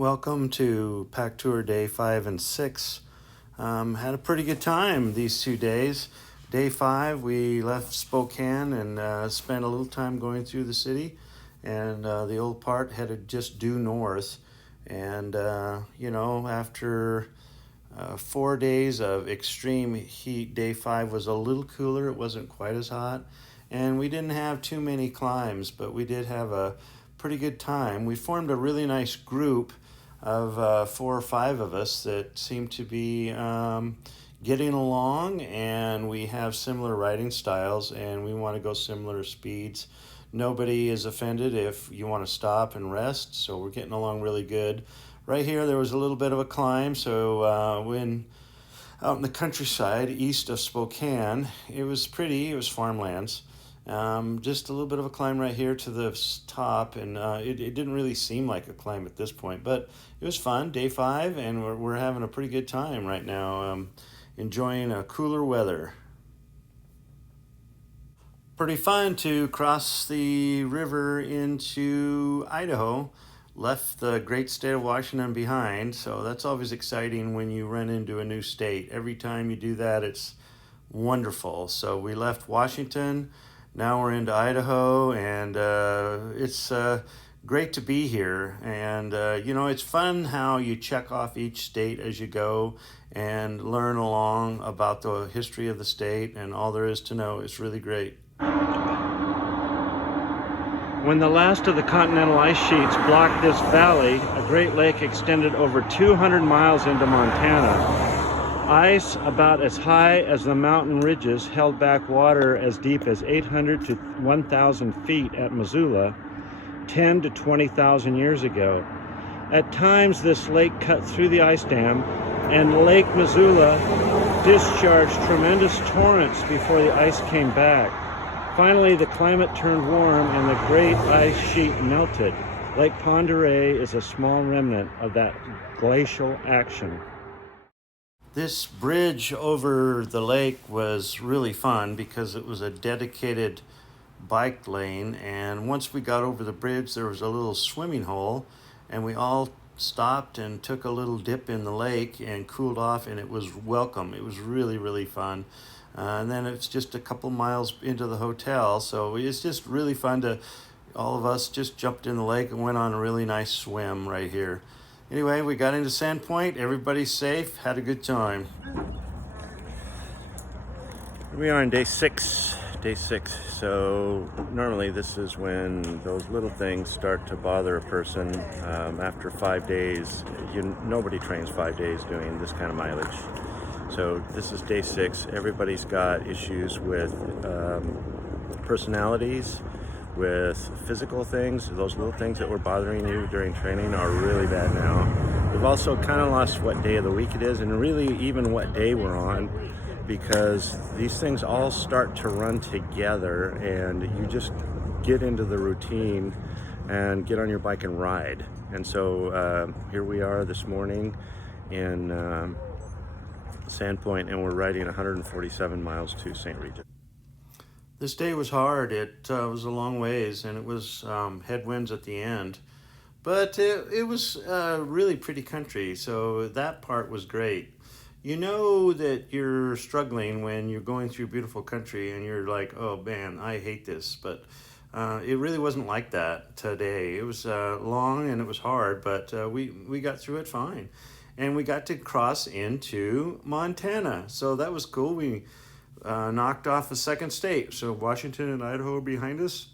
Welcome to Pack Tour Day 5 and 6. Had a pretty good time these 2 days. Day 5, we left Spokane and spent a little time going through the city. And the old part headed just due north. And, after 4 days of extreme heat, Day 5 was a little cooler. It wasn't quite as hot. And we didn't have too many climbs, but we did have a pretty good time. We formed a really nice group of 4 or 5 of us that seem to be getting along, and we have similar riding styles and we want to go similar speeds. Nobody is offended if you want to stop and rest, so we're getting along really good. Right here there was a little bit of a climb, so when out in the countryside east of Spokane, it was pretty, it was farmlands. Just a little bit of a climb right here to the top, and it didn't really seem like a climb at this point, but it was fun. Day 5, and we're having a pretty good time right now, enjoying cooler weather. Pretty fun to cross the river into Idaho. Left the great state of Washington behind, so that's always exciting when you run into a new state. Every time you do that, it's wonderful. So we left Washington. Now we're into Idaho, and it's great to be here. And, it's fun how you check off each state as you go and learn along about the history of the state and all there is to know. It's really great. When the last of the continental ice sheets blocked this valley, a great lake extended over 200 miles into Montana. Ice about as high as the mountain ridges held back water as deep as 800 to 1,000 feet at Missoula 10 to 20,000 years ago. At times this lake cut through the ice dam, and Lake Missoula discharged tremendous torrents before the ice came back. Finally, the climate turned warm and the great ice sheet melted. Lake Pend Oreille is a small remnant of that glacial action. This bridge over the lake was really fun because it was a dedicated bike lane, and once we got over the bridge there was a little swimming hole, and we all stopped and took a little dip in the lake and cooled off, and it was welcome. It was really, really fun. And then it's just a couple miles into the hotel, so it's just really fun to, all of us just jumped in the lake and went on a really nice swim right here. Anyway, we got into Sandpoint. Everybody's safe. Had a good time. Here we are on day 6. Day 6. So normally this is when those little things start to bother a person. After 5 days, nobody trains 5 days doing this kind of mileage. So this is day 6. Everybody's got issues with personalities, with physical things. Those little things that were bothering you during training are really bad now. We've also kind of lost what day of the week it is, and really even what day we're on, because these things all start to run together and you just get into the routine and get on your bike and ride. And so here we are this morning in Sandpoint, and we're riding 147 miles to St. Regis. This day was hard. It was a long ways, and it was headwinds at the end. But it was really pretty country, so that part was great. You know that you're struggling when you're going through beautiful country and you're like, oh man, I hate this. But it really wasn't like that today. It was long and it was hard, but we got through it fine. And we got to cross into Montana, so that was cool. We knocked off a second state. So Washington and Idaho are behind us.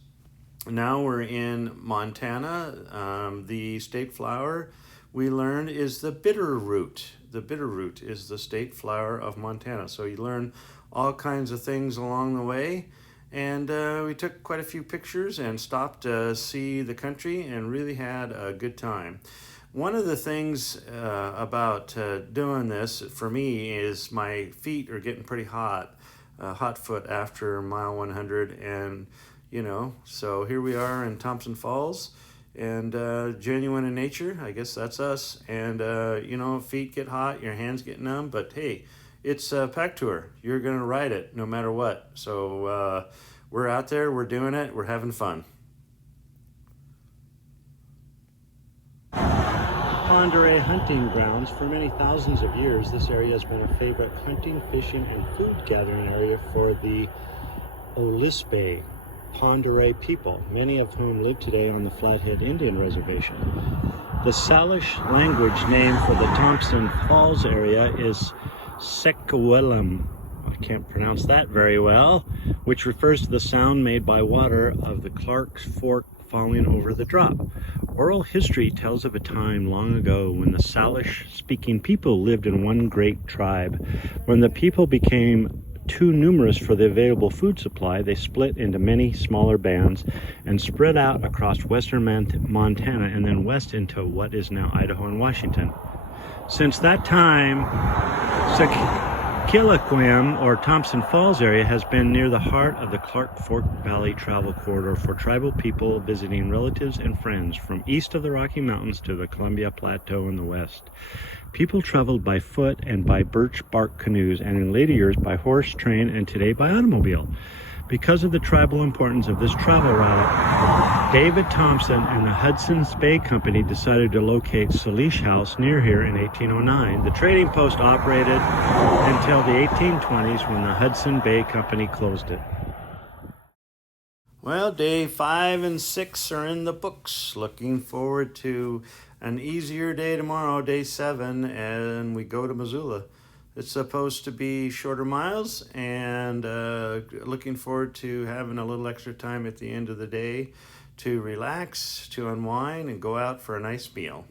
Now we're in Montana. The state flower we learned is the bitterroot. The bitterroot is the state flower of Montana. So you learn all kinds of things along the way. And we took quite a few pictures and stopped to see the country and really had a good time. One of the things about doing this for me is my feet are getting pretty hot. Hot foot after mile 100, and so here we are in Thompson Falls, and genuine in nature. I guess that's us. And feet get hot, your hands get numb, but hey, it's a pack tour. You're gonna ride it no matter what. So we're out there, we're doing it, we're having fun. Ponderay hunting grounds. For many thousands of years, this area has been a favorite hunting, fishing, and food gathering area for the Olispe Ponderay people, many of whom live today on the Flathead Indian Reservation. The Salish language name for the Thompson Falls area is Sequelum. I can't pronounce that very well, which refers to the sound made by water of the Clark's Fork falling over the drop. Oral history tells of a time long ago when the Salish-speaking people lived in one great tribe. When the people became too numerous for the available food supply, they split into many smaller bands and spread out across western Montana and then west into what is now Idaho and Washington. Since that time, Sequelum, or Thompson Falls area, has been near the heart of the Clark Fork Valley travel corridor for tribal people visiting relatives and friends from east of the Rocky Mountains to the Columbia Plateau in the west. People traveled by foot and by birch bark canoes, and in later years by horse, train, and today by automobile. Because of the tribal importance of this travel route, David Thompson and the Hudson's Bay Company decided to locate Salish House near here in 1809. The trading post operated until the 1820s when the Hudson Bay Company closed it. Well, day 5 and 6 are in the books. Looking forward to an easier day tomorrow, day 7, and we go to Missoula. It's supposed to be shorter miles, and looking forward to having a little extra time at the end of the day to relax, to unwind, and go out for a nice meal.